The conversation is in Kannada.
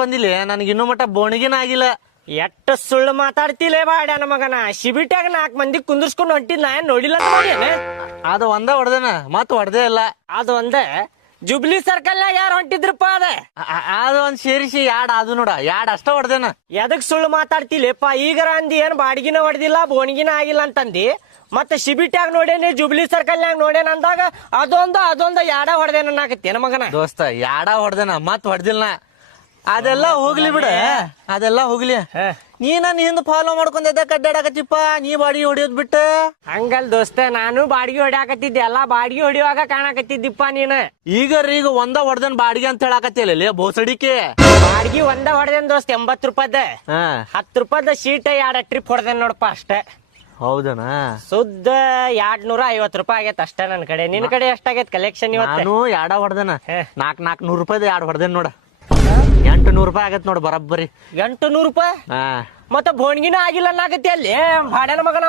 ಬಂದಿಲ್ಲ ನನಗೆ ಇನ್ನೂ ಮಟ್ಟ ಬೋಣಿಗಿನ ಆಗಿಲ್ಲ. ಎಷ್ಟ ಸುಳ್ಳು ಮಾತಾಡ್ತಿಲೇ ಬಾಡ್ಯಾನ ಮಗನ. ಶಿಬಿಟ್ಯಾಗ 4 ಮಂದಿ ಕುಂದರ್ಸ್ಕೊಂಡು ಹೊಂಟಿದ್ ನಾ ಏನ್ ನೋಡಿಲ್ಲ ಅಂತ ಮಾಡ್ಯಾನ. ಅದು ಒಂದ ಹೊಡ್ದೇನ ಮತ್ ಹೊಡ್ದೇ ಇಲ್ಲ. ಅದು ಒಂದೇ ಜುಬ್ಲಿ ಸರ್ಕಲ್ನಾಗ ಯಾರು ಹೊಂಟಿದ್ರಪ್ಪ ಅದು ಒಂದ್ ಸೇರಿಸಿ ಅದು ನೋಡ ಅಷ್ಟ ಹೊಡ್ದೇನ. ಎದಕ್ ಸುಳ್ಳು ಮಾತಾಡ್ತಿಲೇಪ್ಪ? ಈಗರ ಅಂದಿ ಏನ್ ಬಾಡಿಗಿನ ಹೊಡೆದಿಲ್ಲ ಬೋಣಿಗಿನ ಆಗಿಲ್ಲ ಅಂತಂದಿ. ಮತ್ತೆ ಶಿಬಿಟ್ಯಾಗ ನೋಡೇನಿ ಜುಬ್ಲಿ ಸರ್ಕಲ್ನಾಗ ನೋಡೇನ ಅಂದಾಗ ಅದೊಂದು ಯಾಡ ಹೊಡೆದೇನ ಅನ್ನಕತ್ತೇನ ಮಗನ. ದೋಸ್ತ ಹೊಡ್ದೇನ ಮತ್ ಹೊಡ್ದಿಲ್ಲ. ಅದೆಲ್ಲ ಹೋಗ್ಲಿ ಬಿಡ, ಅದೆಲ್ಲ ಹೋಗ್ಲಿ. ನೀ ನನ್ನ ಹಿಂದ್ ಫಾಲೋ ಮಾಡ್ಕೊಂಡ್ ಎದಕ್ ಅಡ್ಡಾಡಕತ್ತಿಪ್ಪ? ನೀ ಬಾಡಿ ಹೊಡಿಯೋದ್ ಬಿಟ್ಟ. ಹಂಗಲ್ ದೋಸ್ತ, ನಾನು ಬಾಡಿಗೆ ಹೊಡ್ಯಾಕತ್ತಿದ್ದೆ. ಎಲ್ಲಾ ಬಾಡಿಗೆ ಹೊಡಿಯುವಾಗ ಕಾಣಕತ್ತಿದ್ದಿಪ್ಪ ನೀನ್. ಈಗ ಒಂದ ಹೊಡ್ದನ್ ಬಾಡಿಗೆ ಅಂತ ಹೇಳಕತ್ತಿಲ್ಲ ಬೋಸಡಿಕೆ. ಬಾಡಿಗೆ ಒಂದ ಹೊಡೆದೇನ್ ದೋಸ್ತ, 80 ರೂಪಾಯ್ದ. 10 ರೂಪಾಯ್ದ ಶೀಟ್ 2 ಟ್ರಿಪ್ ಹೊಡೆದೇನ್ ನೋಡಪ್ಪ ಅಷ್ಟೇ. ಹೌದನ? ಸುದ್ದ 250 ರೂಪಾಯಿ ಆಗೈತೆ ಅಷ್ಟೇ ನನ್ ಕಡೆ. ನಿನ್ ಕಡೆ ಎಷ್ಟಾಗೈತ್ ಕಲೆಕ್ಷನ್ ಇವತ್ತು? ನಾನು ಹೊಡ್ದೇನ 400 ರೂಪಾಯಿ 2 ಹೊಡ್ದೇನ್ ನೋಡ. 800 ರೂಪಾಯಿ ಆಗತ್ ನೋಡ್ ಬರಬ್ಬರಿ. 800 ರೂಪಾಯಿ? ಮತ್ತೆ ಬೋಣಿಗಿನ ಆಗಿಲ್ಲ ಅನ್ನಾಗತ್ತೆ ಅಲ್ಲಿ ಬಾಡ್ಯಾನ ಮಗನ.